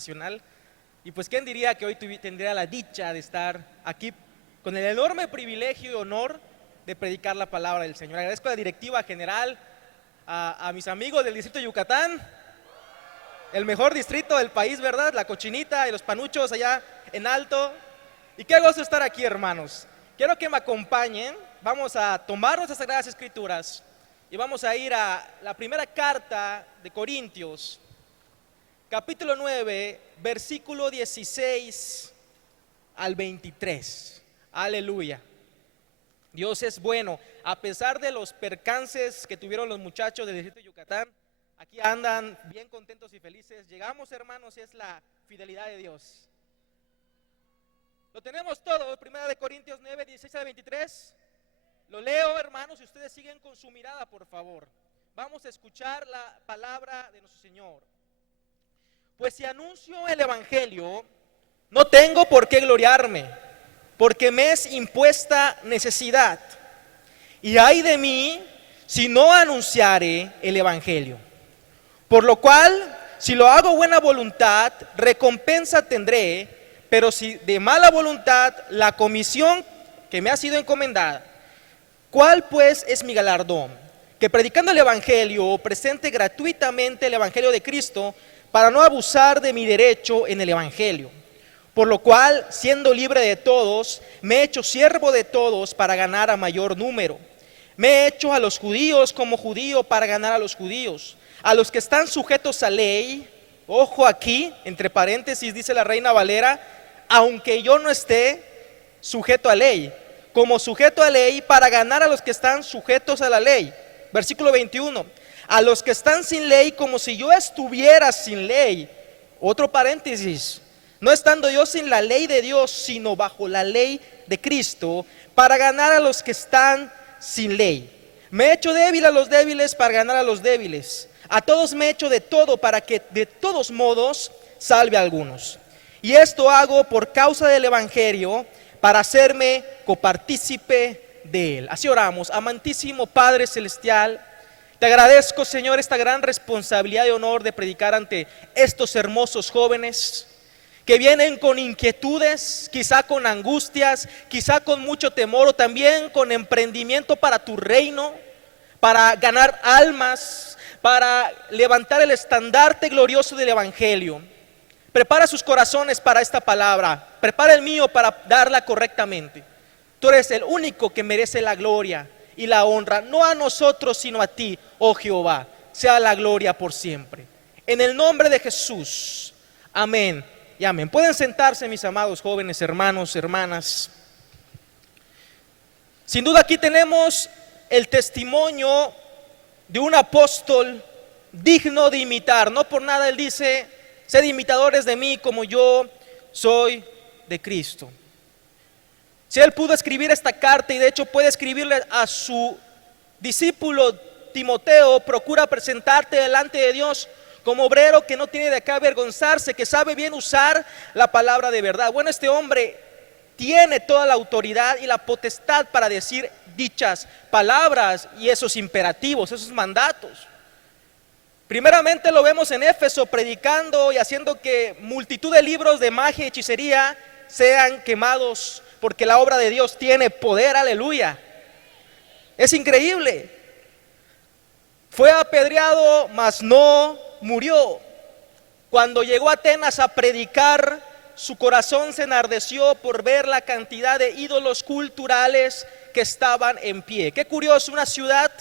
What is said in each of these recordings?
nacional. Y pues quién diría que hoy tendría la dicha de estar aquí con el enorme privilegio y honor de predicar la palabra del Señor. Agradezco a la directiva general, a mis amigos del distrito de Yucatán, el mejor distrito del país, ¿verdad? La cochinita y los panuchos allá en alto. Y qué gozo estar aquí, hermanos. Quiero que me acompañen, vamos a tomar nuestras Sagradas Escrituras y vamos a ir a la primera carta de Corintios, capítulo 9, versículo 16 al 23. Aleluya. Dios es bueno. A pesar de los percances que tuvieron los muchachos del distrito de Yucatán, aquí andan bien contentos y felices. Llegamos, hermanos, y es la fidelidad de Dios. Lo tenemos todo, primera de Corintios 9, 16 al 23. Lo leo, hermanos, y ustedes siguen con su mirada, por favor. Vamos a escuchar la palabra de nuestro Señor. Pues si anuncio el evangelio, no tengo por qué gloriarme, porque me es impuesta necesidad. Y ay de mí si no anunciare el evangelio. Por lo cual, si lo hago buena voluntad, recompensa tendré, pero si de mala voluntad, la comisión que me ha sido encomendada. ¿Cuál pues es mi galardón? Que predicando el evangelio, presente gratuitamente el evangelio de Cristo, para no abusar de mi derecho en el evangelio. Por lo cual, siendo libre de todos, me he hecho siervo de todos para ganar a mayor número. Me he hecho a los judíos como judío para ganar a los judíos. A los que están sujetos a ley, ojo aquí, entre paréntesis dice la Reina Valera, aunque yo no esté sujeto a ley, como sujeto a ley para ganar a los que están sujetos a la ley. Versículo 21, a los que están sin ley como si yo estuviera sin ley. Otro paréntesis, no estando yo sin la ley de Dios, sino bajo la ley de Cristo, para ganar a los que están sin ley. Me he hecho débil a los débiles para ganar a los débiles. A todos me he hecho de todo para que de todos modos salve a algunos. Y esto hago por causa del evangelio, para hacerme copartícipe de él. Así oramos. Amantísimo Padre Celestial, te agradezco, Señor, esta gran responsabilidad y honor de predicar ante estos hermosos jóvenes que vienen con inquietudes, quizá con angustias, quizá con mucho temor o también con emprendimiento para tu reino, para ganar almas, para levantar el estandarte glorioso del evangelio. Prepara sus corazones para esta palabra, prepara el mío para darla correctamente. Tú eres el único que merece la gloria y la honra, no a nosotros sino a ti, oh Jehová, sea la gloria por siempre. En el nombre de Jesús, amén y amén. Pueden sentarse, mis amados jóvenes, hermanos, hermanas. Sin duda aquí tenemos el testimonio de un apóstol digno de imitar. No por nada él dice, sed imitadores de mí como yo soy de Cristo. Si él pudo escribir esta carta y de hecho puede escribirle a su discípulo Timoteo, procura presentarte delante de Dios como obrero que no tiene de qué avergonzarse, que sabe bien usar la palabra de verdad. Bueno, este hombre tiene toda la autoridad y la potestad para decir dichas palabras y esos imperativos, esos mandatos. Primeramente lo vemos en Éfeso predicando y haciendo que multitud de libros de magia y hechicería sean quemados, porque la obra de Dios tiene poder, aleluya. Es increíble. Fue apedreado, mas no murió. Cuando llegó a Atenas a predicar, su corazón se enardeció por ver la cantidad de ídolos culturales que estaban en pie. Qué curioso, una ciudad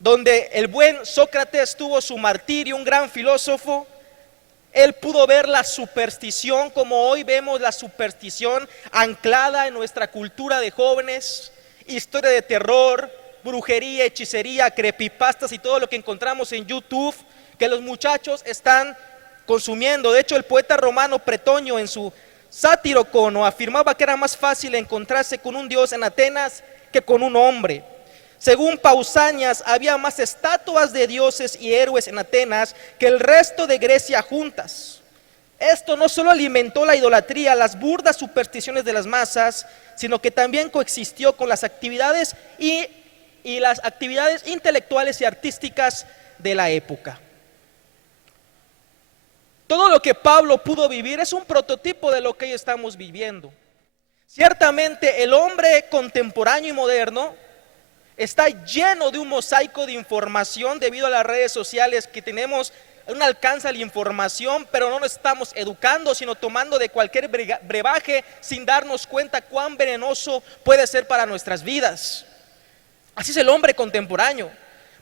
donde el buen Sócrates tuvo su martirio, un gran filósofo. Él pudo ver la superstición como hoy vemos la superstición anclada en nuestra cultura de jóvenes, historia de terror, brujería, hechicería, creepypastas y todo lo que encontramos en YouTube que los muchachos están consumiendo. De hecho, el poeta romano Pretonio en su Sátirocono afirmaba que era más fácil encontrarse con un dios en Atenas que con un hombre. Según Pausanias, había más estatuas de dioses y héroes en Atenas que el resto de Grecia juntas. Esto no solo alimentó la idolatría, las burdas supersticiones de las masas, sino que también coexistió con las actividades y las actividades intelectuales y artísticas de la época. Todo lo que Pablo pudo vivir es un prototipo de lo que hoy estamos viviendo. Ciertamente el hombre contemporáneo y moderno está lleno de un mosaico de información debido a las redes sociales, que tenemos un alcance a la información, pero no nos estamos educando, sino tomando de cualquier brebaje sin darnos cuenta cuán venenoso puede ser para nuestras vidas. Así es el hombre contemporáneo.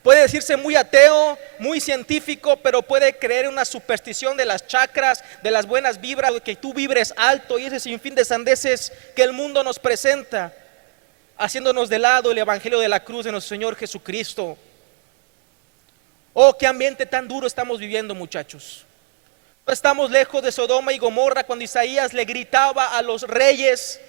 Puede decirse muy ateo, muy científico, pero puede creer en una superstición de las chakras, de las buenas vibras, de que tú vibres alto y ese sinfín de sandeces que el mundo nos presenta, haciéndonos de lado el evangelio de la cruz de nuestro Señor Jesucristo. Oh, qué ambiente tan duro estamos viviendo, muchachos. No estamos lejos de Sodoma y Gomorra, cuando Isaías le gritaba a los reyes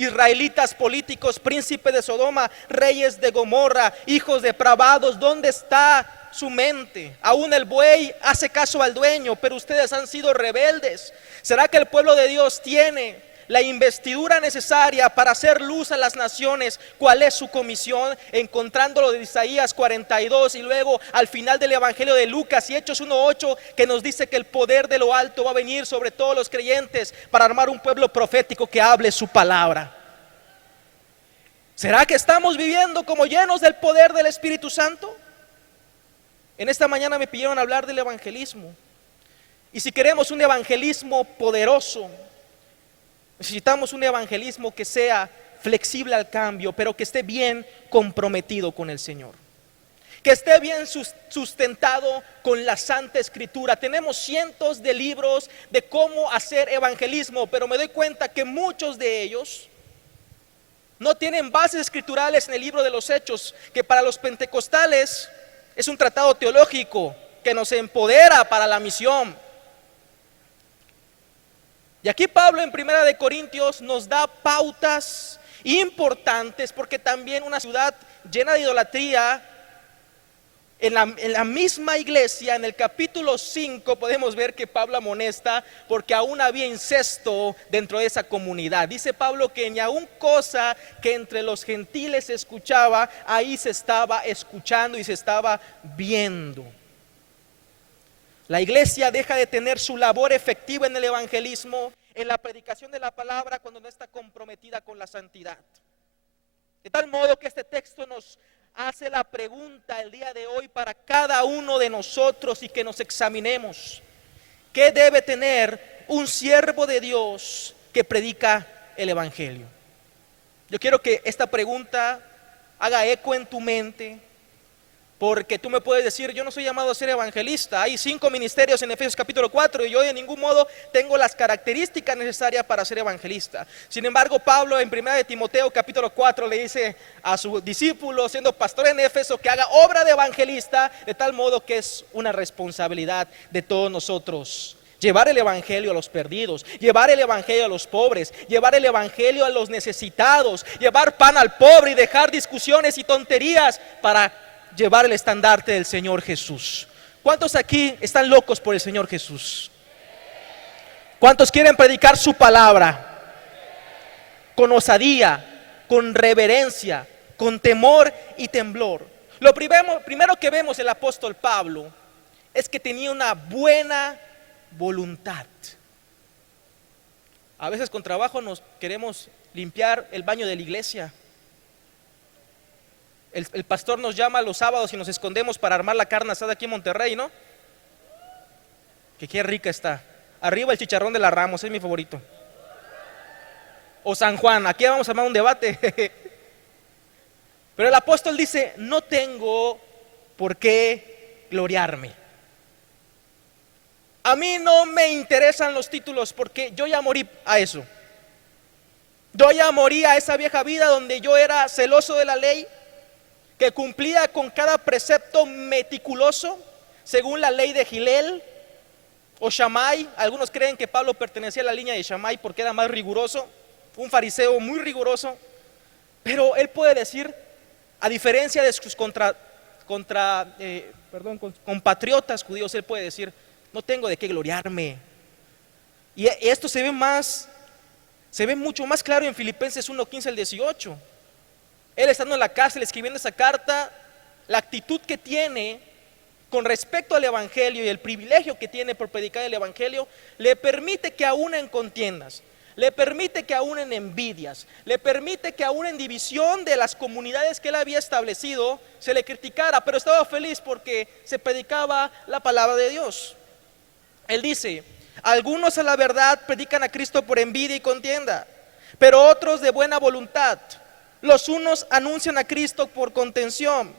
israelitas políticos: príncipes de Sodoma, reyes de Gomorra, hijos depravados, ¿dónde está su mente? Aún el buey hace caso al dueño, pero ustedes han sido rebeldes. ¿Será que el pueblo de Dios tiene la investidura necesaria para hacer luz a las naciones? ¿Cuál es su comisión? Encontrándolo de Isaías 42 y luego al final del evangelio de Lucas y Hechos 1:8, que nos dice que el poder de lo alto va a venir sobre todos los creyentes para armar un pueblo profético que hable su palabra. ¿Será que estamos viviendo como llenos del poder del Espíritu Santo? En esta mañana me pidieron hablar del evangelismo, y si queremos un evangelismo poderoso, necesitamos un evangelismo que sea flexible al cambio, pero que esté bien comprometido con el Señor, que esté bien sustentado con la Santa Escritura. Tenemos cientos de libros de cómo hacer evangelismo, pero me doy cuenta que muchos de ellos no tienen bases escriturales en el libro de los Hechos, que para los pentecostales es un tratado teológico que nos empodera para la misión. Y aquí Pablo en Primera de Corintios nos da pautas importantes, porque también una ciudad llena de idolatría, en la misma iglesia, en el capítulo 5 podemos ver que Pablo amonesta porque aún había incesto dentro de esa comunidad. Dice Pablo que ni aún cosa que entre los gentiles se escuchaba, ahí se estaba escuchando y se estaba viendo. La iglesia deja de tener su labor efectiva en el evangelismo, en la predicación de la palabra, cuando no está comprometida con la santidad. De tal modo que este texto nos hace la pregunta el día de hoy para cada uno de nosotros, y que nos examinemos: ¿qué debe tener un siervo de Dios que predica el evangelio? Yo quiero que esta pregunta haga eco en tu mente, porque tú me puedes decir: yo no soy llamado a ser evangelista. Hay 5 ministerios en Efesios capítulo 4 y yo de ningún modo tengo las características necesarias para ser evangelista. Sin embargo, Pablo en 1 de Timoteo capítulo 4 le dice a su discípulo, siendo pastor en Éfeso, que haga obra de evangelista, de tal modo que es una responsabilidad de todos nosotros. Llevar el evangelio a los perdidos, llevar el evangelio a los pobres, llevar el evangelio a los necesitados, llevar pan al pobre y dejar discusiones y tonterías para llevar el estandarte del Señor Jesús. ¿Cuántos aquí están locos por el Señor Jesús? ¿Cuántos quieren predicar su palabra con osadía, con reverencia, con temor y temblor? Lo primero que vemos el apóstol Pablo es que tenía una buena voluntad. A veces con trabajo nos queremos limpiar el baño de la iglesia. El pastor nos llama los sábados y nos escondemos para armar la carne asada aquí en Monterrey, ¿no? Que qué rica está. Arriba el chicharrón de la Ramos, es mi favorito. O San Juan, aquí vamos a armar un debate. Pero el apóstol dice: no tengo por qué gloriarme. A mí no me interesan los títulos, porque yo ya morí a eso. Yo ya morí a esa vieja vida donde yo era celoso de la ley, que cumplía con cada precepto meticuloso según la ley de Gilel o Shammai. Algunos creen que Pablo pertenecía a la línea de Shammai porque era más riguroso, un fariseo muy riguroso. Pero él puede decir, a diferencia de sus compatriotas judíos, él puede decir: no tengo de qué gloriarme. Y esto se ve mucho más claro en Filipenses 1:15 al 18. Él estando en la cárcel escribiendo esa carta, la actitud que tiene con respecto al Evangelio y el privilegio que tiene por predicar el Evangelio, le permite que aún en contiendas, le permite que aún en envidias, le permite que aún en división de las comunidades que él había establecido, se le criticara, pero estaba feliz porque se predicaba la palabra de Dios. Él dice: algunos a la verdad predican a Cristo por envidia y contienda, pero otros de buena voluntad. Los unos anuncian a Cristo por contención,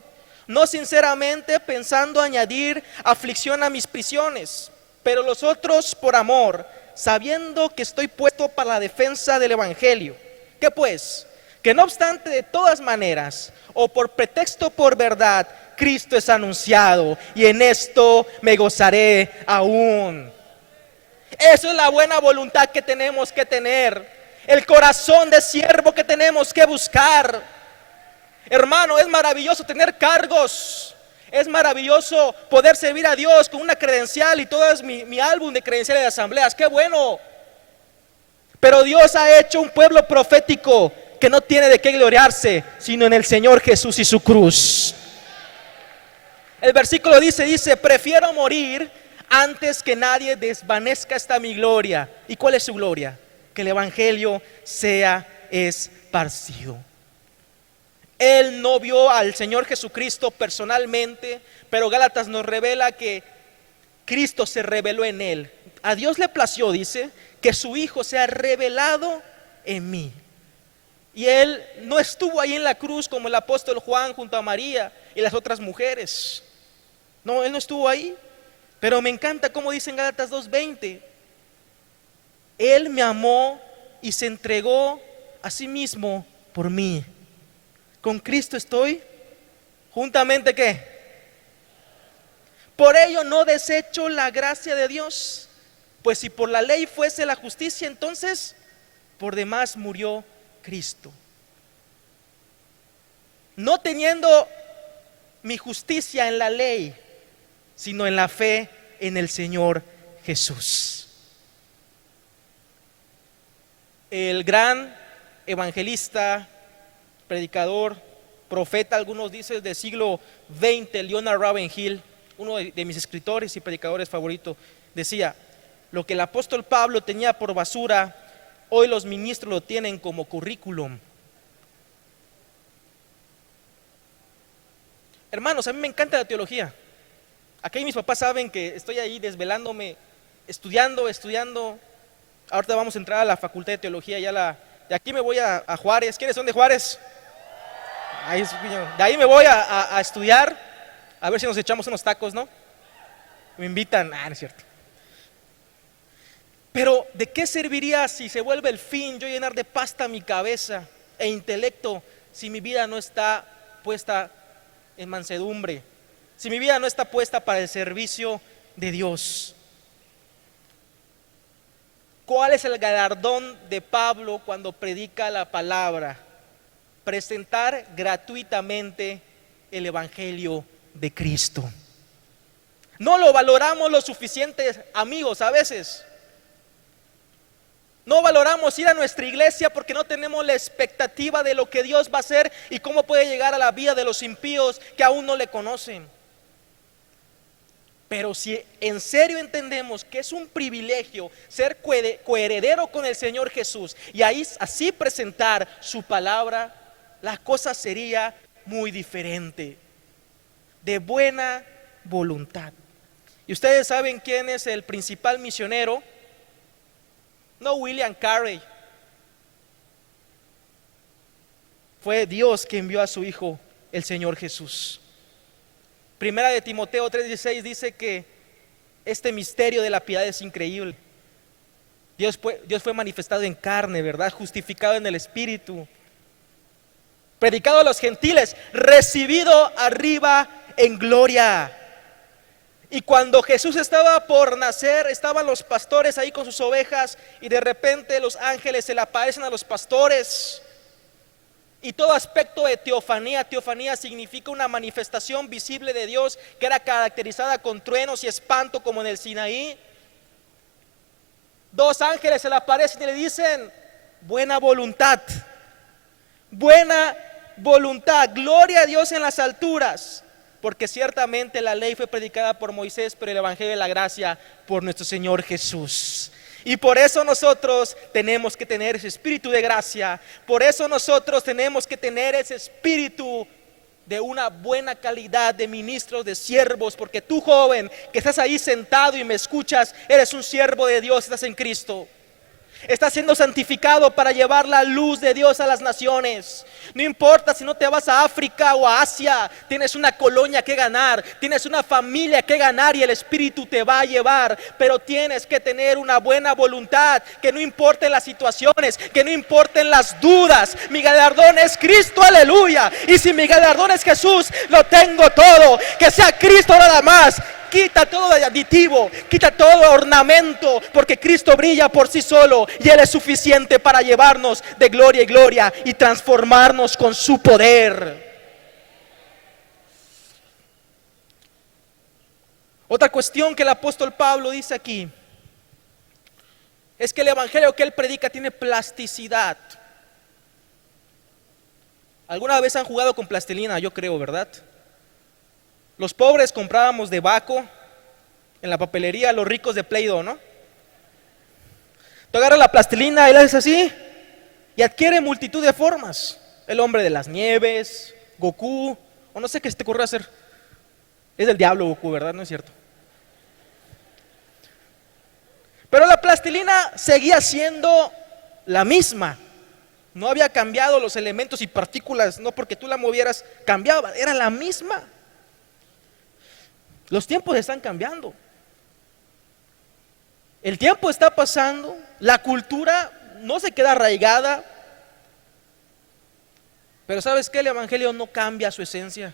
no sinceramente, pensando añadir aflicción a mis prisiones, pero los otros por amor, sabiendo que estoy puesto para la defensa del Evangelio. ¿Qué pues? Que no obstante, de todas maneras, o por pretexto o por verdad, Cristo es anunciado, y en esto me gozaré aún. Eso es la buena voluntad que tenemos que tener, el corazón de siervo que tenemos que buscar. Hermano, es maravilloso tener cargos, es maravilloso poder servir a Dios con una credencial, y todo es mi álbum de credenciales de asambleas, qué bueno. Pero Dios ha hecho un pueblo profético que no tiene de qué gloriarse, sino en el Señor Jesús y su cruz. El versículo dice, prefiero morir antes que nadie desvanezca esta mi gloria. ¿Y cuál es su gloria? Que el Evangelio sea esparcido. Él no vio al Señor Jesucristo personalmente, pero Gálatas nos revela que Cristo se reveló en él. A Dios le plació, dice, que su Hijo sea revelado en mí. Y él no estuvo ahí en la cruz como el apóstol Juan junto a María y las otras mujeres. No, él no estuvo ahí. Pero me encanta cómo dice en Gálatas 2:20: Él me amó y se entregó a sí mismo por mí. Con Cristo estoy juntamente, ¿qué? Por ello no desecho la gracia de Dios, pues si por la ley fuese la justicia, entonces por demás murió Cristo. No teniendo mi justicia en la ley, sino en la fe en el Señor Jesús. El gran evangelista, predicador, profeta, algunos dicen del siglo XX, Leonard Ravenhill, uno de mis escritores y predicadores favoritos, decía: lo que el apóstol Pablo tenía por basura, hoy los ministros lo tienen como currículum. Hermanos, a mí me encanta la teología. Aquí mis papás saben que estoy ahí desvelándome, estudiando. Ahorita vamos a entrar a la facultad de teología, de aquí me voy a Juárez. ¿Quiénes son de Juárez? De ahí me voy a estudiar, a ver si nos echamos unos tacos, ¿no? Me invitan, no es cierto. Pero ¿de qué serviría si se vuelve el fin yo llenar de pasta mi cabeza e intelecto, si mi vida no está puesta en mansedumbre, si mi vida no está puesta para el servicio de Dios? ¿Cuál es el galardón de Pablo cuando predica la palabra? Presentar gratuitamente el Evangelio de Cristo. No lo valoramos lo suficiente, amigos, a veces. No valoramos ir a nuestra iglesia porque no tenemos la expectativa de lo que Dios va a hacer y cómo puede llegar a la vida de los impíos que aún no le conocen. Pero si en serio entendemos que es un privilegio ser coheredero con el Señor Jesús y así presentar su palabra, la cosa sería muy diferente. De buena voluntad. ¿Y ustedes saben quién es el principal misionero? No William Carey. Fue Dios que envió a su Hijo, el Señor Jesús. Primera de Timoteo 3:16 dice que este misterio de la piedad es increíble. Dios fue manifestado en carne, ¿verdad? Justificado en el Espíritu, predicado a los gentiles, recibido arriba en gloria. Y cuando Jesús estaba por nacer, estaban los pastores ahí con sus ovejas, y de repente los ángeles se le aparecen a los pastores. Y todo aspecto de teofanía significa una manifestación visible de Dios que era caracterizada con truenos y espanto, como en el Sinaí. Dos ángeles se le aparecen y le dicen: buena voluntad, gloria a Dios en las alturas porque ciertamente la ley fue predicada por Moisés, pero el evangelio de la gracia por nuestro Señor Jesús. Y por eso nosotros tenemos que tener ese espíritu de gracia, por eso nosotros tenemos que tener ese espíritu de una buena calidad de ministros, de siervos, porque tú, joven, que estás ahí sentado y me escuchas, eres un siervo de Dios, estás en Cristo. Estás siendo santificado para llevar la luz de Dios a las naciones. No importa si no te vas a África o a Asia, tienes una colonia que ganar, tienes una familia que ganar y el Espíritu te va a llevar. Pero tienes que tener una buena voluntad, que no importen las situaciones, que no importen las dudas. Mi galardón es Cristo, aleluya. Y si mi galardón es Jesús, lo tengo todo. Que sea Cristo nada más. Quita todo aditivo, quita todo ornamento, porque Cristo brilla por sí solo y Él es suficiente para llevarnos de gloria en gloria y transformarnos con su poder. Otra cuestión que el apóstol Pablo dice aquí es que el evangelio que él predica tiene plasticidad. ¿Alguna vez han jugado con plastilina? Yo creo, ¿verdad? Los pobres comprábamos de Baco en la papelería, los ricos de Play-Doh, ¿no? Tú agarras la plastilina y la haces así y adquiere multitud de formas. El hombre de las nieves, Goku, o no sé qué se te ocurre hacer. Es del diablo Goku, ¿verdad? No es cierto. Pero la plastilina seguía siendo la misma. No había cambiado los elementos y partículas, no porque tú la movieras, cambiaba, era la misma. Los tiempos están cambiando. El tiempo está pasando, la cultura no se queda arraigada. Pero ¿sabes qué? El evangelio no cambia su esencia.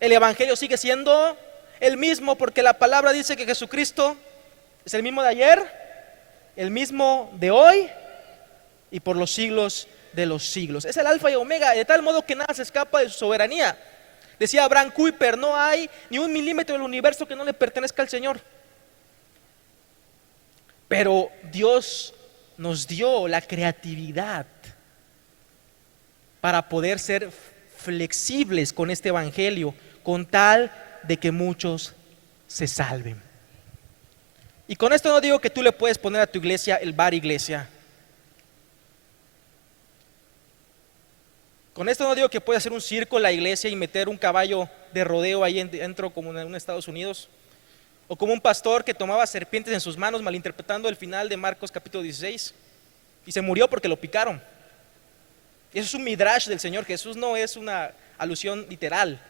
El evangelio sigue siendo el mismo, porque la palabra dice que Jesucristo es el mismo de ayer, el mismo de hoy y por los siglos de los siglos. Es el alfa y omega, de tal modo que nada se escapa de su soberanía. Decía Abraham Kuyper, no hay ni un milímetro del universo que no le pertenezca al Señor. Pero Dios nos dio la creatividad para poder ser flexibles con este evangelio, con tal de que muchos se salven. Y con esto no digo que tú le puedes poner a tu iglesia el bar iglesia. Con esto no digo que puedes hacer un circo en la iglesia y meter un caballo de rodeo ahí dentro como en Estados Unidos. O como un pastor que tomaba serpientes en sus manos malinterpretando el final de Marcos capítulo 16 y se murió porque lo picaron. Eso es un midrash del Señor Jesús, no es una alusión literal.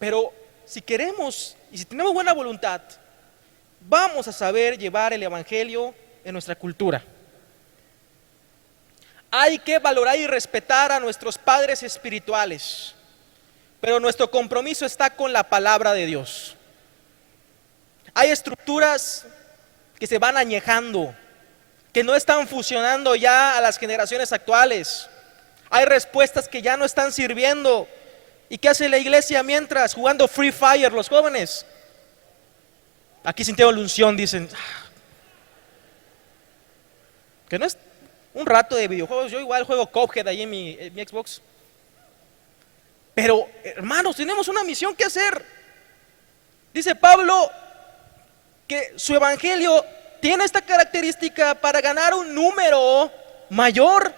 Pero si queremos y si tenemos buena voluntad, vamos a saber llevar el evangelio en nuestra cultura. Hay que valorar y respetar a nuestros padres espirituales, pero nuestro compromiso está con la palabra de Dios. Hay estructuras que se van añejando, que no están fusionando ya a las generaciones actuales. Hay respuestas que ya no están sirviendo. ¿Y qué hace la iglesia mientras? Jugando Free Fire los jóvenes. Aquí sintieron la unción, dicen. Que no es un rato de videojuegos. Yo igual juego Cuphead ahí en mi Xbox. Pero hermanos, tenemos una misión que hacer. Dice Pablo que su evangelio tiene esta característica para ganar un número mayor.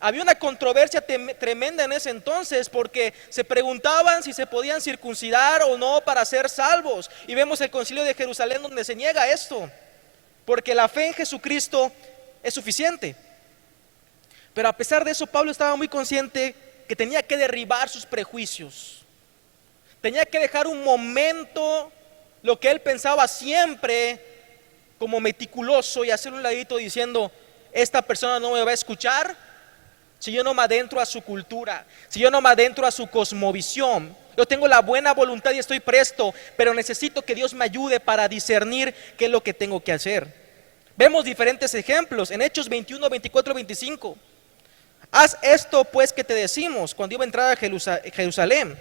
Había una controversia tremenda en ese entonces porque se preguntaban si se podían circuncidar o no para ser salvos. Y vemos el concilio de Jerusalén donde se niega esto, porque la fe en Jesucristo es suficiente. Pero a pesar de eso, Pablo estaba muy consciente que tenía que derribar sus prejuicios. Tenía que dejar un momento lo que él pensaba siempre como meticuloso y hacer un ladito diciendo: esta persona no me va a escuchar si yo no me adentro a su cultura, si yo no me adentro a su cosmovisión. Yo tengo la buena voluntad y estoy presto, pero necesito que Dios me ayude para discernir qué es lo que tengo que hacer. Vemos diferentes ejemplos en Hechos 21, 24, 25. Haz esto pues que te decimos. Cuando iba a entrar a Jerusalén,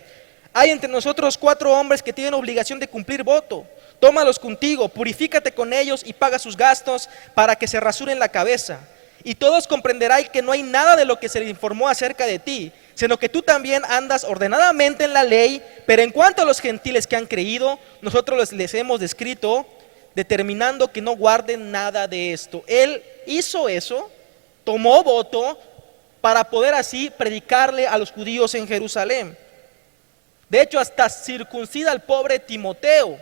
hay entre nosotros 4 hombres que tienen obligación de cumplir voto. Tómalos contigo, purifícate con ellos y paga sus gastos para que se rasuren la cabeza. Y todos comprenderán que no hay nada de lo que se le informó acerca de ti, sino que tú también andas ordenadamente en la ley, pero en cuanto a los gentiles que han creído, nosotros les hemos descrito, determinando que no guarden nada de esto. Él hizo eso, tomó voto para poder así predicarle a los judíos en Jerusalén. De hecho, hasta circuncida al pobre Timoteo.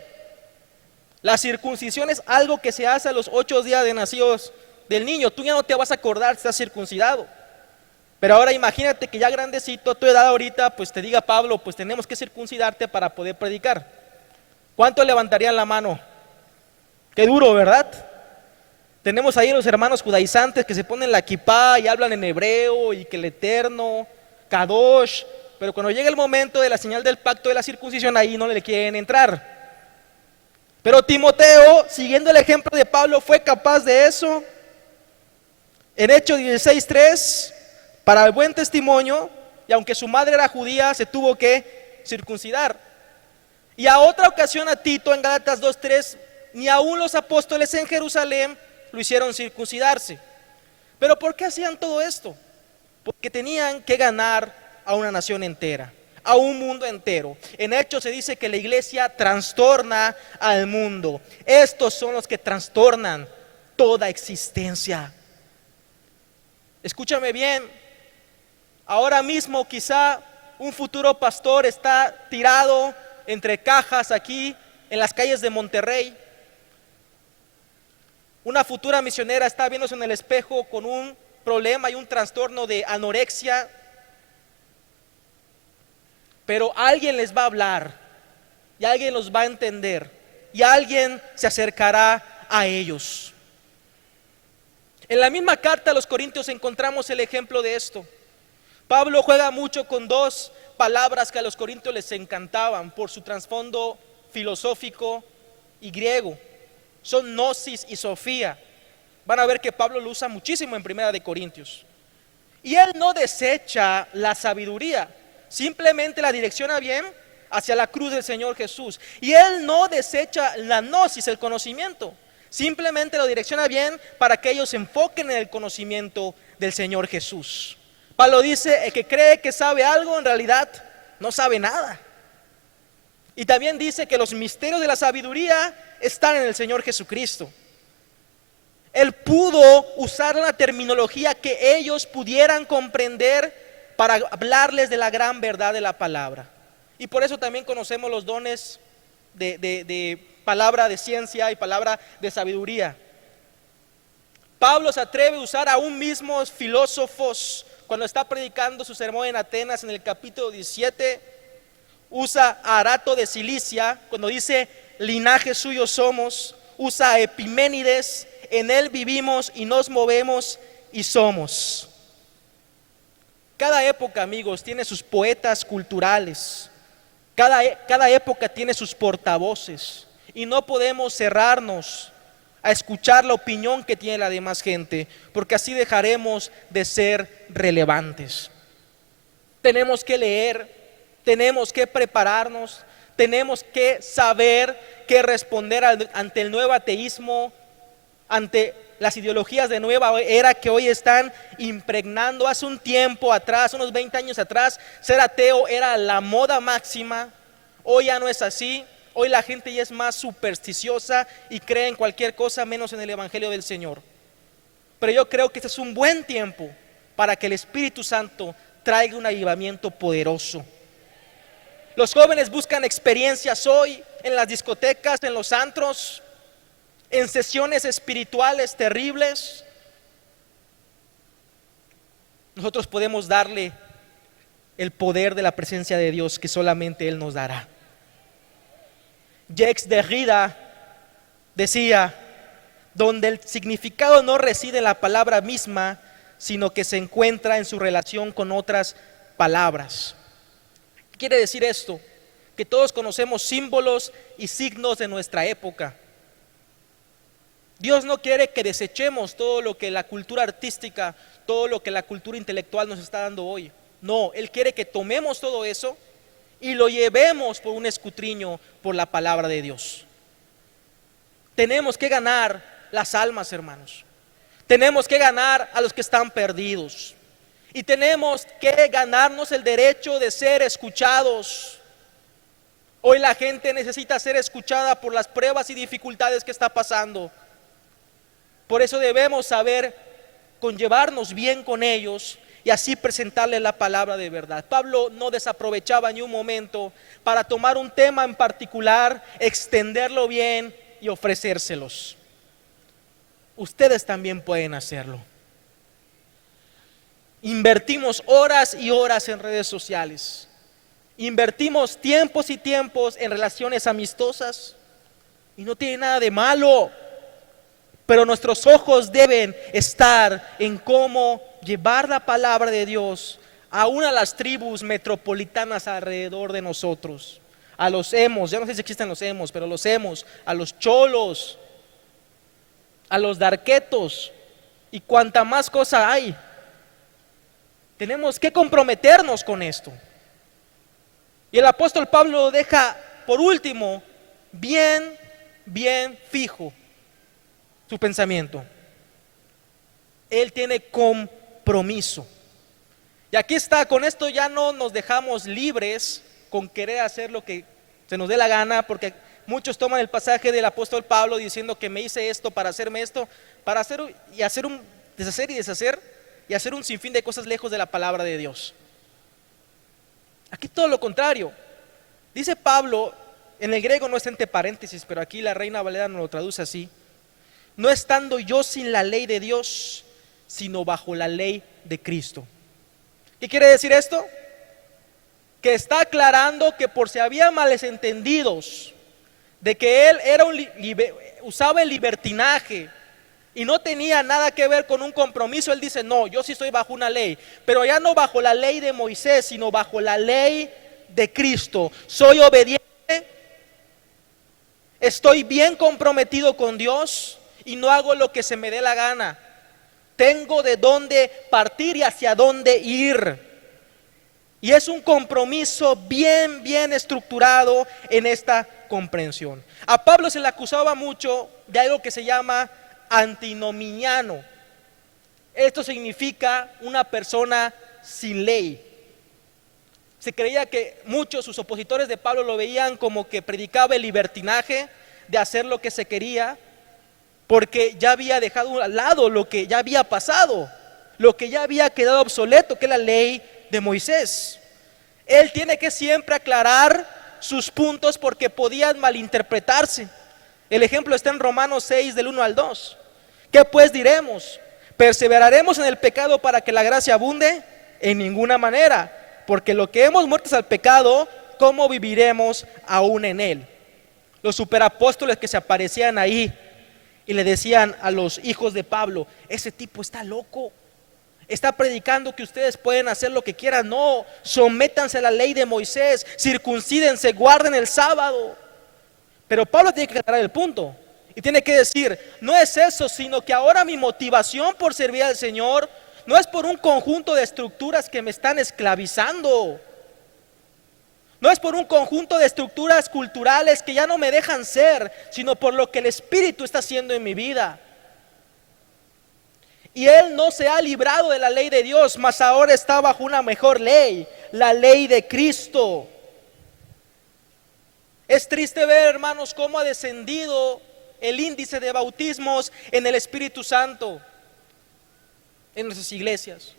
La circuncisión es algo que se hace a los 8 días de nacidos del niño. Tú ya no te vas a acordar si estás circuncidado. Pero ahora imagínate que ya grandecito, a tu edad ahorita, pues te diga Pablo, pues tenemos que circuncidarte para poder predicar. ¿Cuánto levantarían la mano? Qué duro, ¿verdad? Tenemos ahí los hermanos judaizantes que se ponen la kipá y hablan en hebreo y que el eterno, kadosh, pero cuando llega el momento de la señal del pacto de la circuncisión, ahí no le quieren entrar. Pero Timoteo, siguiendo el ejemplo de Pablo, fue capaz de eso. En Hechos 16:3, para el buen testimonio, y aunque su madre era judía, se tuvo que circuncidar. Y a otra ocasión a Tito, en Gálatas 2:3, ni aún los apóstoles en Jerusalén lo hicieron circuncidarse. ¿Pero por qué hacían todo esto? Porque tenían que ganar a una nación entera, a un mundo entero. En Hechos se dice que la iglesia trastorna al mundo. Estos son los que trastornan toda existencia. Escúchame bien, ahora mismo quizá un futuro pastor está tirado entre cajas aquí en las calles de Monterrey. Una futura misionera está viéndose en el espejo con un problema y un trastorno de anorexia, pero alguien les va a hablar y alguien los va a entender y alguien se acercará a ellos. En la misma carta a los Corintios encontramos el ejemplo de esto. Pablo juega mucho con dos palabras que a los corintios les encantaban por su trasfondo filosófico y griego. Son gnosis y sofía. Van a ver que Pablo lo usa muchísimo en Primera de Corintios. Y él no desecha la sabiduría, simplemente la direcciona bien hacia la cruz del Señor Jesús. Y él no desecha la gnosis, el conocimiento, simplemente lo direcciona bien para que ellos se enfoquen en el conocimiento del Señor Jesús. Pablo dice, el que cree que sabe algo, en realidad no sabe nada. Y también dice que los misterios de la sabiduría están en el Señor Jesucristo. Él pudo usar una terminología que ellos pudieran comprender para hablarles de la gran verdad de la palabra. Y por eso también conocemos los dones de palabra de ciencia y palabra de sabiduría. Pablo se atreve a usar aún mismos filósofos cuando está predicando su sermón en Atenas en el capítulo 17. Usa a Arato de Cilicia cuando dice linaje suyo somos. Usa a Epiménides, en él vivimos y nos movemos y somos. Cada época, amigos, tiene sus poetas culturales. Cada época tiene sus portavoces. Y no podemos cerrarnos a escuchar la opinión que tiene la demás gente, porque así dejaremos de ser relevantes. Tenemos que leer, tenemos que prepararnos, tenemos que saber qué responder ante el nuevo ateísmo, ante las ideologías de nueva era que hoy están impregnando. Hace un tiempo atrás, unos 20 años atrás, ser ateo era la moda máxima. Hoy ya no es así. Hoy la gente ya es más supersticiosa y cree en cualquier cosa menos en el Evangelio del Señor. Pero yo creo que este es un buen tiempo para que el Espíritu Santo traiga un avivamiento poderoso. Los jóvenes buscan experiencias hoy en las discotecas, en los antros, en sesiones espirituales terribles. Nosotros podemos darle el poder de la presencia de Dios que solamente Él nos dará. Jacques Derrida decía, donde el significado no reside en la palabra misma, sino que se encuentra en su relación con otras palabras. ¿Qué quiere decir esto? Que todos conocemos símbolos y signos de nuestra época. Dios no quiere que desechemos todo lo que la cultura artística, todo lo que la cultura intelectual nos está dando hoy. No, Él quiere que tomemos todo eso y lo llevemos por un escudriño por la palabra de Dios. Tenemos que ganar las almas, hermanos. Tenemos que ganar a los que están perdidos. Y tenemos que ganarnos el derecho de ser escuchados. Hoy la gente necesita ser escuchada por las pruebas y dificultades que está pasando. Por eso debemos saber conllevarnos bien con ellos y así presentarles la palabra de verdad. Pablo no desaprovechaba ni un momento para tomar un tema en particular, extenderlo bien y ofrecérselos. Ustedes también pueden hacerlo. Invertimos horas y horas en redes sociales. Invertimos tiempos y tiempos en relaciones amistosas y no tiene nada de malo. Pero nuestros ojos deben estar en cómo llevar la palabra de Dios aún a las tribus metropolitanas alrededor de nosotros. A los emos, ya no sé si existen los emos, pero los emos, a los cholos, a los darquetos y cuanta más cosa hay. Tenemos que comprometernos con esto. Y el apóstol Pablo lo deja por último bien fijo su pensamiento. Él tiene compromiso. Y aquí está, con esto ya no nos dejamos libres con querer hacer lo que se nos dé la gana, porque muchos toman el pasaje del apóstol Pablo diciendo que me hice esto para hacerme esto, para hacer y hacer un deshacer y deshacer y hacer un sinfín de cosas lejos de la palabra de Dios. Aquí todo lo contrario. Dice Pablo, en el griego no está entre paréntesis, pero aquí la Reina Valera nos lo traduce así: no estando yo sin la ley de Dios, sino bajo la ley de Cristo. ¿Qué quiere decir esto? Que está aclarando que por si había malentendidos de que él era usaba el libertinaje y no tenía nada que ver con un compromiso, él dice: no, yo sí estoy bajo una ley, pero ya no bajo la ley de Moisés, sino bajo la ley de Cristo. Soy obediente, estoy bien comprometido con Dios y no hago lo que se me dé la gana. Tengo de dónde partir y hacia dónde ir. Y es un compromiso bien estructurado en esta comprensión. A Pablo se le acusaba mucho de algo que se llama antinominiano. Esto significa una persona sin ley. Se creía que muchos, sus opositores de Pablo, lo veían como que predicaba el libertinaje de hacer lo que se quería, porque ya había dejado al lado lo que ya había pasado, lo que ya había quedado obsoleto, que es la ley de Moisés. Él tiene que siempre aclarar sus puntos porque podían malinterpretarse. El ejemplo está en Romanos 6 del 1 al 2. ¿Qué pues diremos? ¿Perseveraremos en el pecado para que la gracia abunde? En ninguna manera, porque lo que hemos muertos al pecado, ¿cómo viviremos aún en él? Los superapóstoles que se aparecían ahí y le decían a los hijos de Pablo: ese tipo está loco, está predicando que ustedes pueden hacer lo que quieran. No, sométanse a la ley de Moisés, circuncídense, guarden el sábado. Pero Pablo tiene que aclarar el punto y tiene que decir: no es eso, sino que ahora mi motivación por servir al Señor no es por un conjunto de estructuras que me están esclavizando, no es por un conjunto de estructuras culturales que ya no me dejan ser, sino por lo que el Espíritu está haciendo en mi vida. Y él no se ha librado de la ley de Dios, mas ahora está bajo una mejor ley, la ley de Cristo. Es triste ver, hermanos, cómo ha descendido el índice de bautismos en el Espíritu Santo en nuestras iglesias.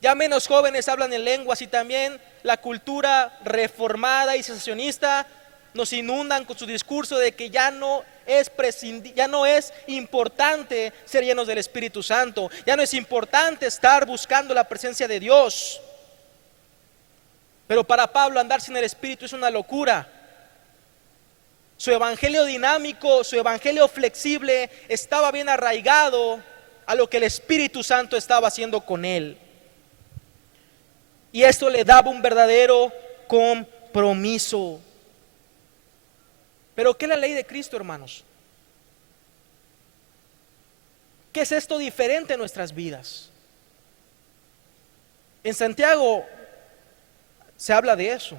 Ya menos jóvenes hablan en lenguas y también la cultura reformada y sensacionista nos inundan con su discurso de que ya no es importante ser llenos del Espíritu Santo, ya no es importante estar buscando la presencia de Dios. Pero para Pablo andar sin el Espíritu es una locura. Su evangelio dinámico, su evangelio flexible estaba bien arraigado a lo que el Espíritu Santo estaba haciendo con él. Y esto le daba un verdadero compromiso. Pero ¿qué es la ley de Cristo, hermanos? ¿Qué es esto diferente en nuestras vidas? En Santiago se habla de eso.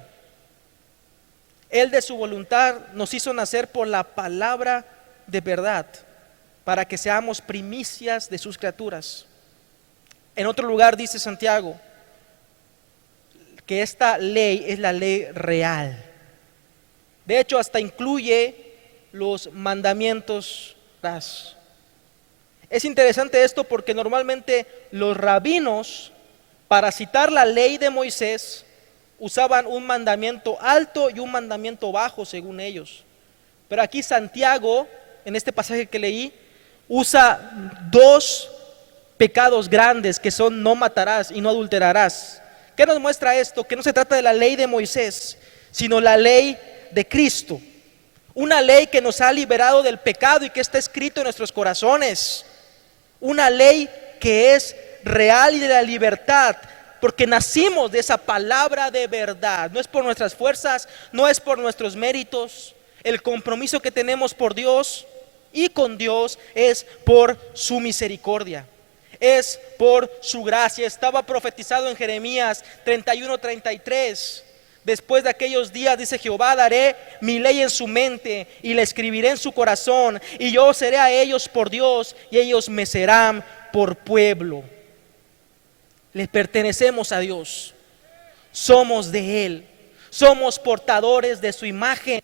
Él de su voluntad nos hizo nacer por la palabra de verdad, para que seamos primicias de sus criaturas. En otro lugar dice Santiago que esta ley es la ley real. De hecho, hasta incluye los mandamientos. Es interesante esto porque normalmente los rabinos, para citar la ley de Moisés, usaban un mandamiento alto y un mandamiento bajo según ellos. Pero aquí Santiago, en este pasaje que leí, usa dos pecados grandes que son: no matarás y no adulterarás. ¿Qué nos muestra esto? Que no se trata de la ley de Moisés, sino la ley de Cristo. Una ley que nos ha liberado del pecado y que está escrito en nuestros corazones. Una ley que es real y de la libertad, porque nacimos de esa palabra de verdad. No es por nuestras fuerzas, no es por nuestros méritos. El compromiso que tenemos por Dios y con Dios es por su misericordia, es por su gracia. Estaba profetizado en Jeremías 31:33. Después de aquellos días, dice Jehová, daré mi ley en su mente y la escribiré en su corazón, y yo seré a ellos por Dios y ellos me serán por pueblo. Le pertenecemos a Dios, somos de Él, somos portadores de su imagen.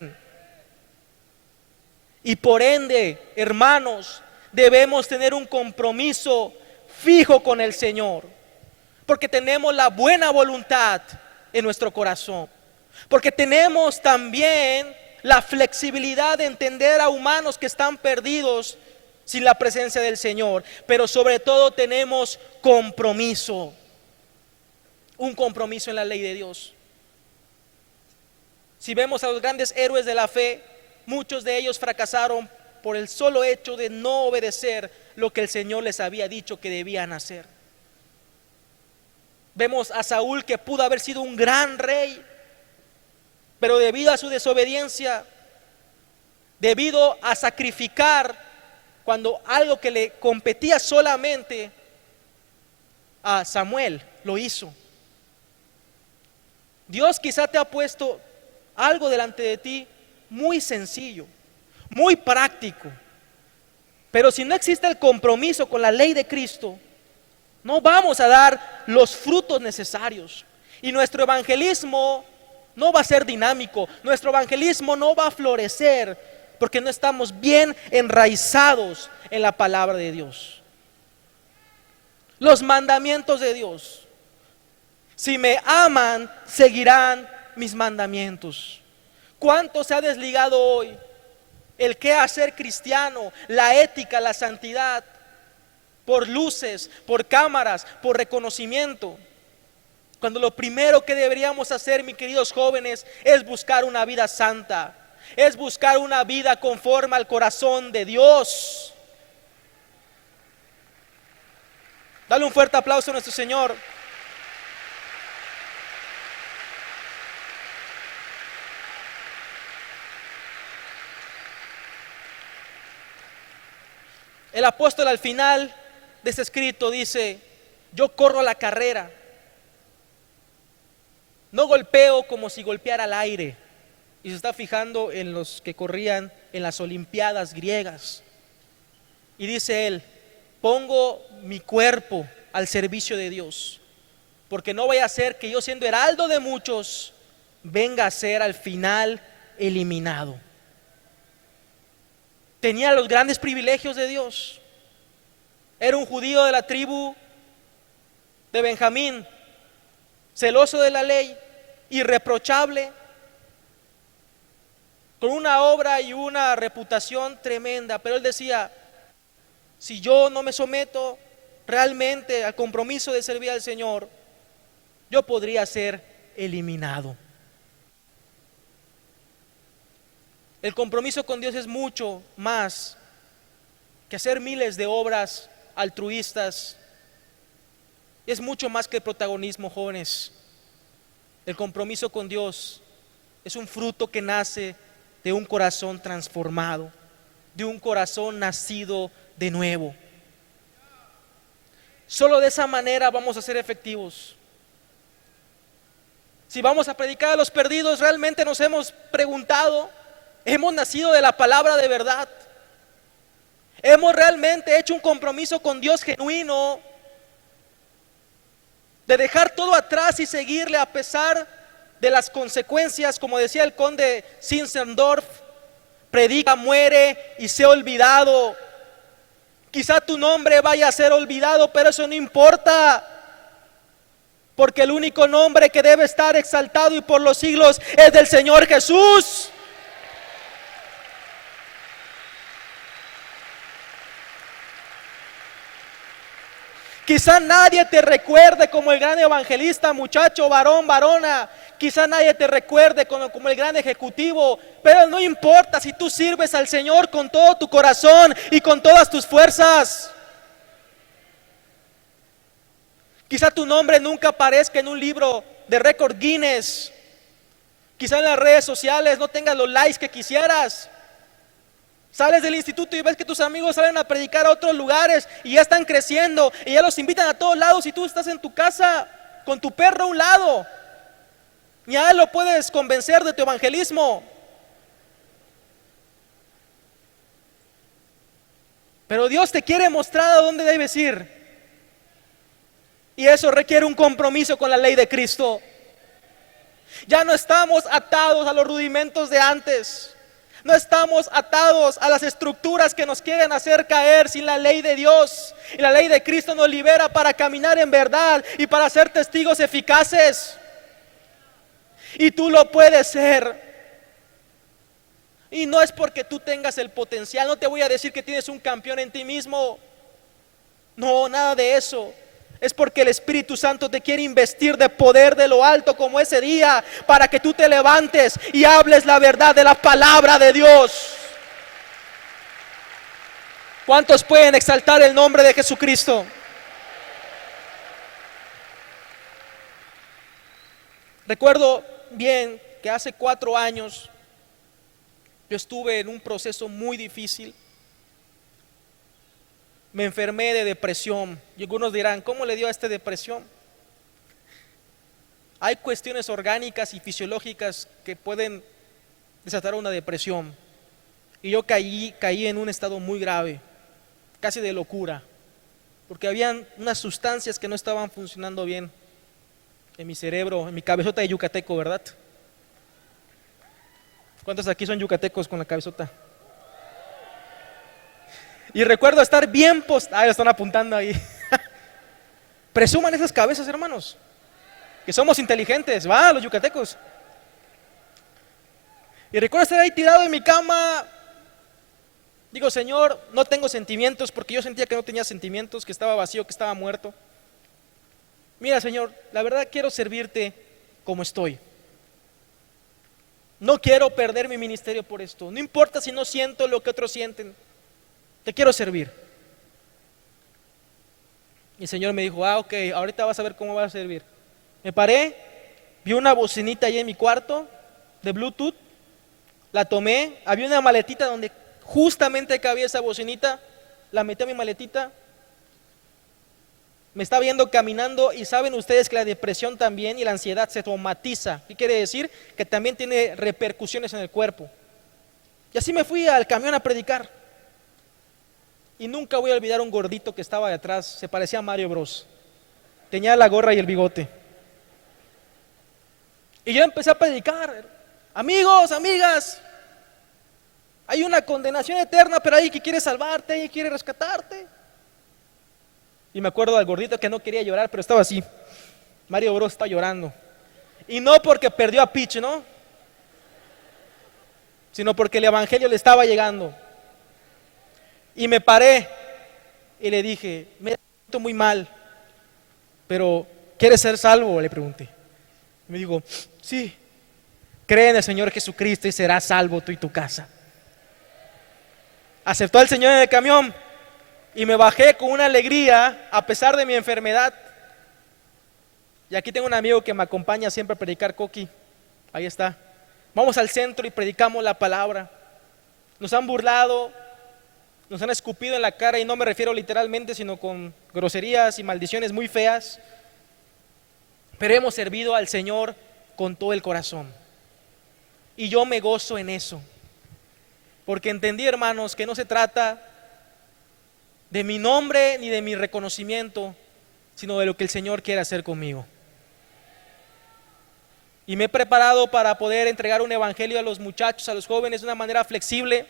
Y por ende, hermanos, debemos tener un compromiso fijo con el Señor, porque tenemos la buena voluntad en nuestro corazón, porque tenemos también la flexibilidad de entender a humanos que están perdidos sin la presencia del Señor, pero sobre todo tenemos compromiso, un compromiso en la ley de Dios. Si vemos a los grandes héroes de la fe, muchos de ellos fracasaron por el solo hecho de no obedecer lo que el Señor les había dicho que debían hacer. Vemos a Saúl, que pudo haber sido un gran rey, pero debido a su desobediencia, debido a sacrificar cuando algo que le competía solamente a Samuel, lo hizo. Dios quizá te ha puesto algo delante de ti muy sencillo, muy práctico, pero si no existe el compromiso con la ley de Cristo, no vamos a dar los frutos necesarios. Y nuestro evangelismo no va a ser dinámico, nuestro evangelismo no va a florecer, porque no estamos bien enraizados en la palabra de Dios. Los mandamientos de Dios: si me aman, seguirán mis mandamientos. ¿Cuánto se ha desligado hoy el qué hacer cristiano, la ética, la santidad, por luces, por cámaras, por reconocimiento? Cuando lo primero que deberíamos hacer, mis queridos jóvenes, es buscar una vida santa, es buscar una vida conforme al corazón de Dios. Dale un fuerte aplauso a nuestro Señor. El apóstol al final de este escrito dice: yo corro la carrera, no golpeo como si golpeara al aire. Y se está fijando en los que corrían en las olimpiadas griegas. Y dice él: pongo mi cuerpo al servicio de Dios, porque no vaya a ser que yo, siendo heraldo de muchos, venga a ser al final eliminado. Tenía los grandes privilegios de Dios. Era un judío de la tribu de Benjamín, celoso de la ley, irreprochable, con una obra y una reputación tremenda. Pero él decía: si yo no me someto realmente al compromiso de servir al Señor, yo podría ser eliminado. El compromiso con Dios es mucho más que hacer miles de obras altruistas. Es mucho más que el protagonismo, jóvenes. El compromiso con Dios es un fruto que nace de un corazón transformado, de un corazón nacido de nuevo. Solo de esa manera vamos a ser efectivos. Si vamos a predicar a los perdidos, realmente nos hemos preguntado: ¿hemos nacido de la palabra de verdad? ¿Hemos realmente hecho un compromiso con Dios genuino? de dejar todo atrás y seguirle a pesar de las consecuencias. Como decía el conde Zinzendorf, predica, muere y sea olvidado. Quizá tu nombre vaya a ser olvidado, pero eso no importa, porque el único nombre que debe estar exaltado y por los siglos es del Señor Jesús. Quizá nadie te recuerde como el gran evangelista, muchacho, varón, varona. Quizá nadie te recuerde como el gran ejecutivo, pero no importa si tú sirves al Señor con todo tu corazón y con todas tus fuerzas. Quizá tu nombre nunca aparezca en un libro de récord Guinness. Quizá en las redes sociales no tengas los likes que quisieras. Sales del instituto y ves que tus amigos salen a predicar a otros lugares y ya están creciendo y ya los invitan a todos lados y tú estás en tu casa con tu perro a un lado. Ni a él lo puedes convencer de tu evangelismo. Pero Dios te quiere mostrar a dónde debes ir. Y eso requiere un compromiso con la ley de Cristo. Ya no estamos atados a los rudimentos de antes. No estamos atados a las estructuras que nos quieren hacer caer sin la ley de Dios. Y la ley de Cristo nos libera para caminar en verdad y para ser testigos eficaces. Y tú lo puedes ser. Y no es porque tú tengas el potencial. No te voy a decir que tienes un campeón en ti mismo. No, nada de eso. Es porque el Espíritu Santo te quiere investir de poder de lo alto como ese día, para que tú te levantes y hables la verdad de la palabra de Dios. ¿Cuántos pueden exaltar el nombre de Jesucristo? Recuerdo bien que hace 4 años yo estuve en un proceso muy difícil. Me enfermé de depresión. Y algunos dirán, ¿cómo le dio a esta depresión? Hay cuestiones orgánicas y fisiológicas que pueden desatar una depresión. Y yo caí en un estado muy grave, casi de locura, porque habían unas sustancias que no estaban funcionando bien en mi cerebro, en mi cabezota de yucateco, ¿verdad? ¿Cuántos aquí son yucatecos con la cabezota? Y recuerdo estar bien lo están apuntando ahí. Presuman esas cabezas, hermanos, que somos inteligentes, va, los yucatecos. Y recuerdo estar ahí tirado en mi cama. Digo, Señor, no tengo sentimientos, porque yo sentía que no tenía sentimientos, que estaba vacío, que estaba muerto. Mira, Señor, la verdad quiero servirte como estoy. No quiero perder mi ministerio por esto. No importa si no siento lo que otros sienten. Te quiero servir. Y el Señor me dijo, ok, ahorita vas a ver cómo vas a servir. Me paré, vi una bocinita ahí en mi cuarto de Bluetooth, la tomé, había una maletita donde justamente cabía esa bocinita, la metí a mi maletita, me estaba viendo caminando. Y saben ustedes que la depresión también y la ansiedad se somatiza. ¿Qué quiere decir? Que también tiene repercusiones en el cuerpo. Y así me fui al camión a predicar. Y nunca voy a olvidar un gordito que estaba detrás, se parecía a Mario Bros. Tenía la gorra y el bigote. Y yo empecé a predicar. Amigos, amigas, hay una condenación eterna, pero hay que quiere salvarte y quiere rescatarte. Y me acuerdo del gordito que no quería llorar, pero estaba así. Mario Bros está llorando. Y no porque perdió a Peach, ¿no? Sino porque el evangelio le estaba llegando. Y me paré y le dije, me siento muy mal, pero ¿quieres ser salvo?, le pregunté. Me dijo, sí, cree en el Señor Jesucristo y serás salvo tú y tu casa. Aceptó al Señor en el camión y me bajé con una alegría a pesar de mi enfermedad. Y aquí tengo un amigo que me acompaña siempre a predicar, Coqui. Ahí está. Vamos al centro y predicamos la palabra. Nos han burlado, nos han escupido en la cara, y no me refiero literalmente, sino con groserías y maldiciones muy feas. Pero hemos servido al Señor con todo el corazón. Y yo me gozo en eso. Porque entendí, hermanos, que no se trata de mi nombre ni de mi reconocimiento, sino de lo que el Señor quiere hacer conmigo. Y me he preparado para poder entregar un evangelio a los muchachos, a los jóvenes, de una manera flexible,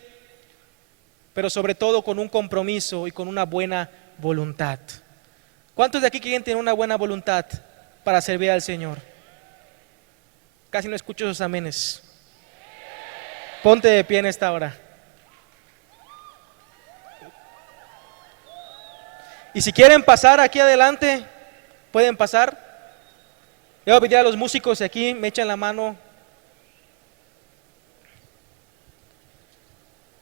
pero sobre todo con un compromiso y con una buena voluntad. ¿Cuántos de aquí quieren tener una buena voluntad para servir al Señor? Casi no escucho esos amenes. Ponte de pie en esta hora. Y si quieren pasar aquí adelante, pueden pasar. Le voy a pedir a los músicos de aquí, me echan la mano.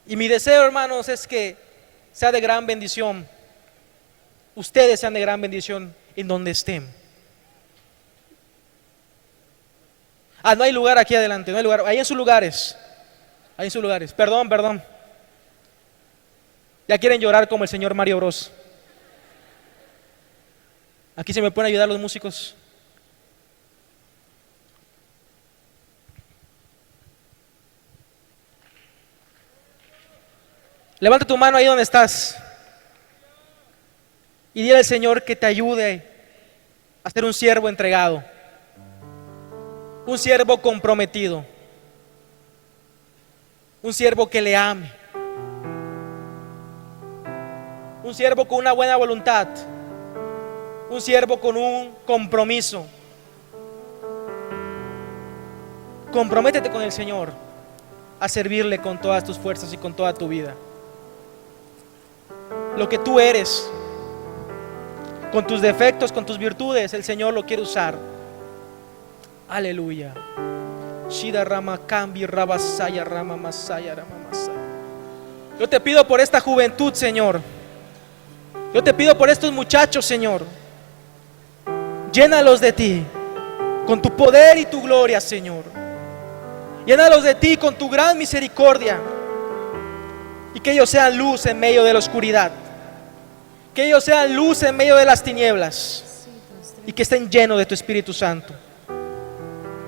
Y mi deseo, hermanos, es que sea de gran bendición. Ustedes sean de gran bendición en donde estén. No hay lugar aquí adelante, no hay lugar. Ahí en sus lugares. Ahí en sus lugares. Perdón. Ya quieren llorar como el señor Mario Bros. Aquí se me pueden ayudar los músicos. Levanta tu mano ahí donde estás y dile al Señor que te ayude a ser un siervo entregado, un siervo comprometido, un siervo que le ame, un siervo con una buena voluntad, un siervo con un compromiso. Comprométete con el Señor a servirle con todas tus fuerzas y con toda tu vida. Lo que tú eres, con tus defectos, con tus virtudes, el Señor lo quiere usar. Aleluya. Shida Rama Kambi Rabasaya Rama Masaya Rama Masaya. Yo te pido por esta juventud, Señor. Yo te pido por estos muchachos, Señor. Llénalos de ti con tu poder y tu gloria, Señor. Llénalos de ti con tu gran misericordia. Y que ellos sean luz en medio de la oscuridad. Que ellos sean luz en medio de las tinieblas. Y que estén llenos de tu Espíritu Santo.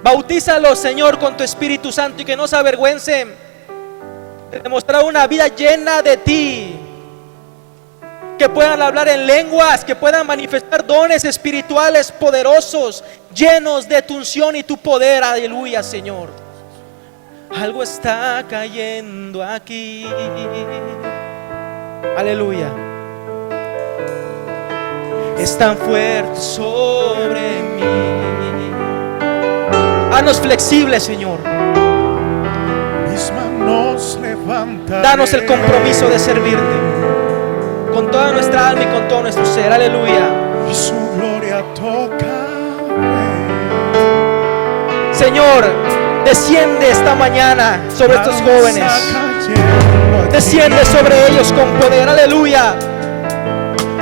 Bautízalos, Señor, con tu Espíritu Santo. Y que no se avergüencen de demostrar una vida llena de ti. Que puedan hablar en lenguas. Que puedan manifestar dones espirituales poderosos, llenos de tu unción y tu poder. Aleluya, Señor. Algo está cayendo aquí. Aleluya. Es tan fuerte sobre mí. Haznos flexibles, Señor. Mis manos levantaré. Danos el compromiso de servirte con toda nuestra alma y con todo nuestro ser. Aleluya. Y su gloria tocaré. Señor, desciende esta mañana sobre estos jóvenes. Desciende sobre ellos con poder. Aleluya.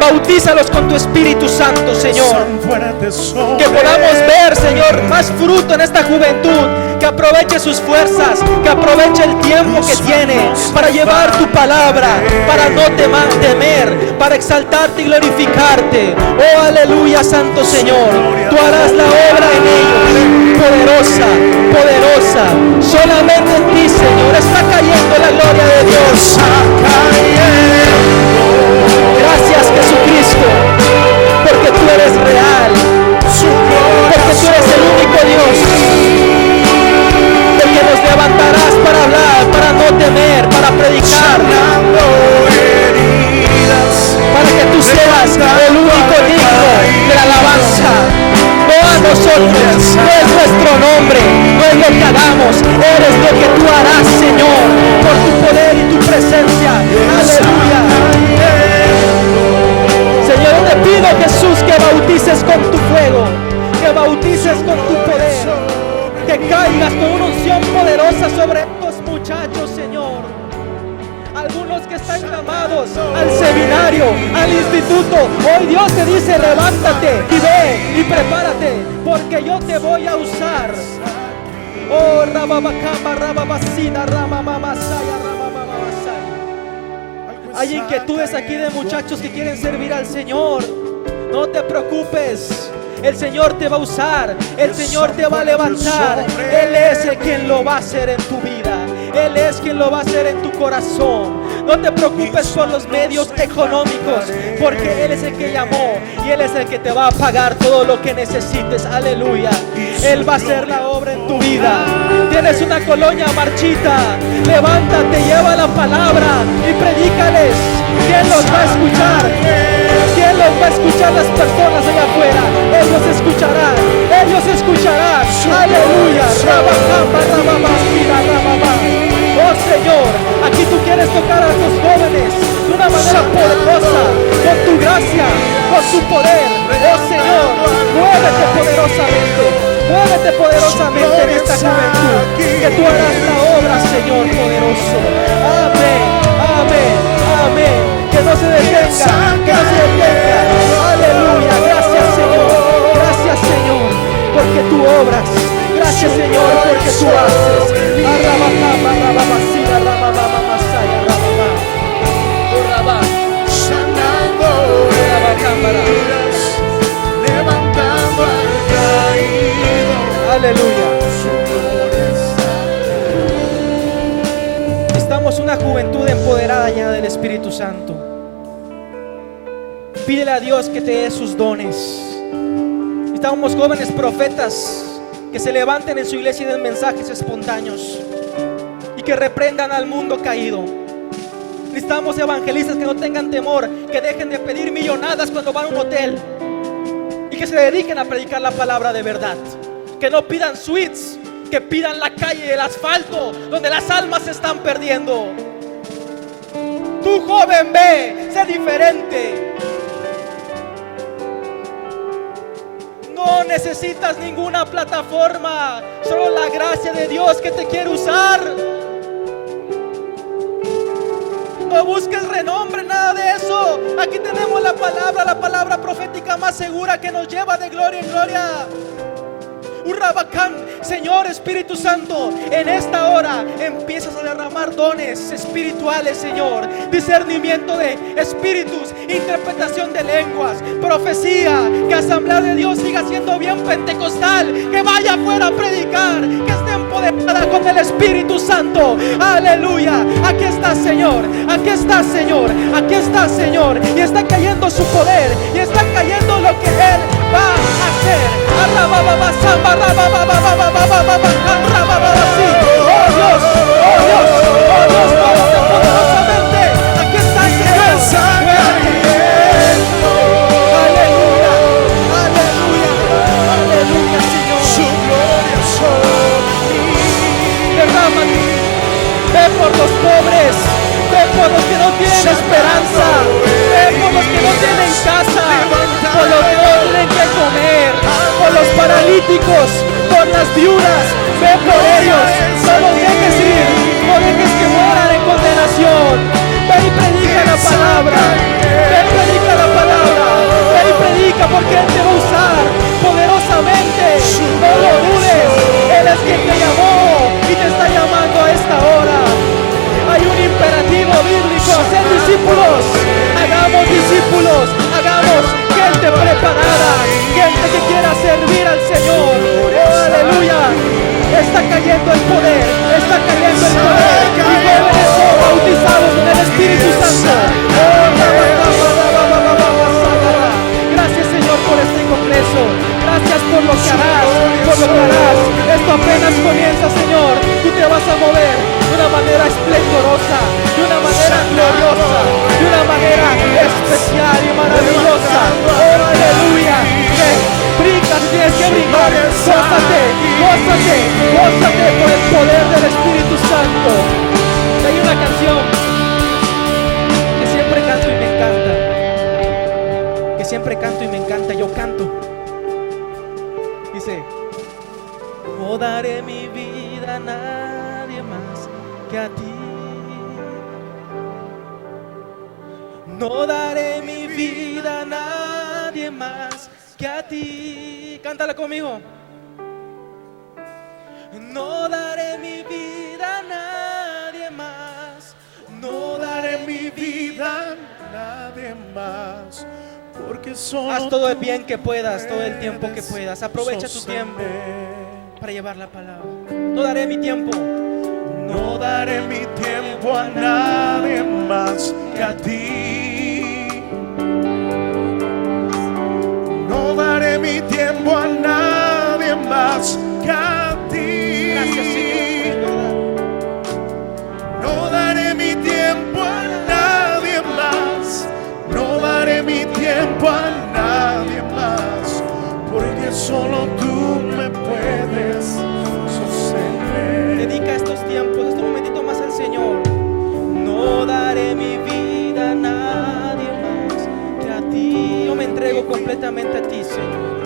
Bautízalos con tu Espíritu Santo, Señor. Que podamos ver, Señor, más fruto en esta juventud. Que aproveche sus fuerzas, que aproveche el tiempo que tiene para llevar tu palabra, para no temer, para exaltarte y glorificarte. Oh, aleluya, Santo Señor. Tú harás la obra en ellos, poderosa, poderosa. Solamente en ti, Señor, está cayendo la gloria de Dios. Gracias, Jesucristo, porque tú eres real, porque tú eres el único Dios. Que nos levantarás para hablar, para no temer, para predicar, para que tú seas el único digno de la alabanza. No a nosotros, no es nuestro nombre, no es lo que hagamos, eres lo que tú harás, Señor, por tu poder y tu presencia. Aleluya. Señor, yo te pido, Jesús, que bautices con tu fuego, que bautices con tu poder, que caigas con una unción poderosa sobre estos muchachos, Señor. Algunos que están llamados al seminario, al instituto, hoy Dios te dice: levántate y ve y prepárate, porque yo te voy a usar. Oh, Rababacamba, Rababacina, Ramamasaya, Ramamasaya. Hay inquietudes aquí de muchachos que quieren servir al Señor. No te preocupes. El Señor te va a usar, el Señor te va a levantar. Él es el quien lo va a hacer en tu vida, Él es quien lo va a hacer en tu corazón. No te preocupes por los medios económicos, porque Él es el que llamó y Él es el que te va a pagar todo lo que necesites. Aleluya. Él va a hacer la obra en tu vida. Tienes una colonia marchita, levántate, lleva la palabra y predícales. ¿Quién los va a escuchar? ¿Quién los va a escuchar? Las personas allá afuera. Ellos escucharán. Ellos escucharán. Aleluya. Rabajamba, rababasira, rababá. Oh Señor, aquí tú quieres tocar a tus jóvenes de una manera poderosa, con tu gracia, con tu poder. Oh Señor, muévete poderosamente. Muévete poderosamente en esta juventud, que tú harás la obra, Señor poderoso. Amén, amén, amén. Que no se detenga, que no se detenga. Aleluya, gracias Señor, gracias Señor, porque tú obras. Gracias Señor, porque tú haces. Arrabajama, rababasira, rababamasaya, rababá. Urrabá. sanando heridas, levantando al caído. Aleluya. Su gloria está. Estamos una juventud empoderada, llena del Espíritu Santo. Pídele a Dios que te dé sus dones. Estamos jóvenes profetas que se levanten en su iglesia y den mensajes espontáneos y que reprendan al mundo caído. Necesitamos evangelistas que no tengan temor, que dejen de pedir millonadas cuando van a un hotel y que se dediquen a predicar la palabra de verdad. Que no pidan suites, que pidan la calle y el asfalto donde las almas se están perdiendo. Tú, joven, ve, sé diferente. No necesitas ninguna plataforma, solo la gracia de Dios que te quiere usar. No busques renombre, nada de eso. Aquí tenemos la palabra profética más segura que nos lleva de gloria en gloria. Urrabacán, Señor Espíritu Santo, en esta hora empiezas a derramar dones espirituales, Señor. Discernimiento de espíritus, interpretación de lenguas, profecía. Que Asamblea de Dios siga siendo bien pentecostal, que vaya afuera a predicar, que esté empoderada con el Espíritu Santo. Aleluya. Aquí está, Señor. Aquí está, Señor. Aquí está, Señor. Y está cayendo su poder, y está cayendo lo que Él va a hacer. Oh Dios, oh Dios, oh Dios, muévete poderosamente. Aquí está el Señor. Aleluya, aleluya, aleluya, Señor. Su gloria sobre mí. Derrámate. Ve por los pobres, ve por los que no tienen esperanza, ve por los que no tienen casa, por los que no tienen que comer, por los paralíticos, por las viudas. Ve por ellos, no los dejes ir, no dejes que mueran en condenación. Ve y predica la palabra, ve y predica la palabra, ve y predica, porque Él te va a usar poderosamente. No lo dudes, Él es quien te llamó y te está llamando a esta hora. Hay un imperativo bíblico: ser discípulos. Hagamos discípulos, hagamos gente preparada, gente que quiera servir al Señor. Oh, aleluya. Está cayendo el poder, está cayendo el poder, y jóvenes son bautizados en el Espíritu Santo. Gracias, Señor, por este congreso. Gracias por lo que harás, por lo que harás. Esto apenas comienza, Señor. Tú te vas a mover de una manera esplendorosa, de una manera gloriosa, de una manera especial y maravillosa. Oh, aleluya. Brinca, tienes que brincar. Gózate, gózate, gózate por el poder del Espíritu Santo. Hay una canción que siempre canto y me encanta. Que siempre canto y me encanta. Yo canto. Dice: no daré mi vida a nadie más que a ti. No daré mi vida a nadie más que a ti. Cántala conmigo. No daré mi vida a nadie más. No daré mi vida. Nadie más, porque solo Haz todo el tú bien que puedas, todo el tiempo que puedes puedas. Aprovecha tu tiempo sostener. para llevar la palabra. No daré mi tiempo. No daré mi tiempo a nadie más que a ti. No daré mi tiempo a nadie más que a ti. Gracias, Señor, es verdad. No daré mi tiempo a nadie más. No daré mi tiempo a nadie más. Porque solo tú me puedes sostener. Dedica estos tiempos, este momentito más al Señor. No daré mi vida a nadie más que a ti. Yo me entrego completamente a ti, Señor.